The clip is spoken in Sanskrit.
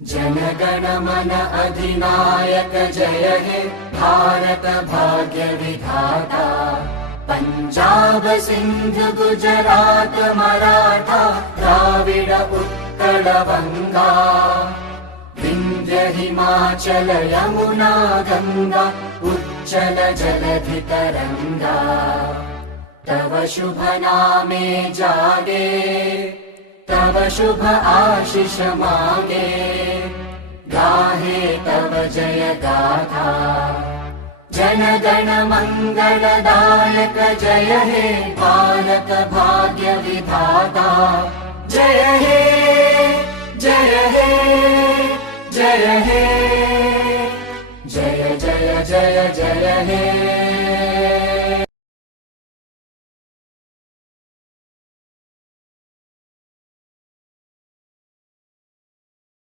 जनगण मन अधिनायक जय हे भारत भाग्य विधाता। पंजाब सिंध गुजरात मराठा द्राविड उत्कल बंगा। विंध्य हिमाचल यमुना गंगा उच्चल जलधि तरंगा। तव शुभ नामे जागे तव शुभ आशीष मांगे। गाहे तव जय गाथा जनगण मंगलदायक जय हे भारत भाग्य विधाता। जय हे जय हे जय हे जय जय जय जय हे।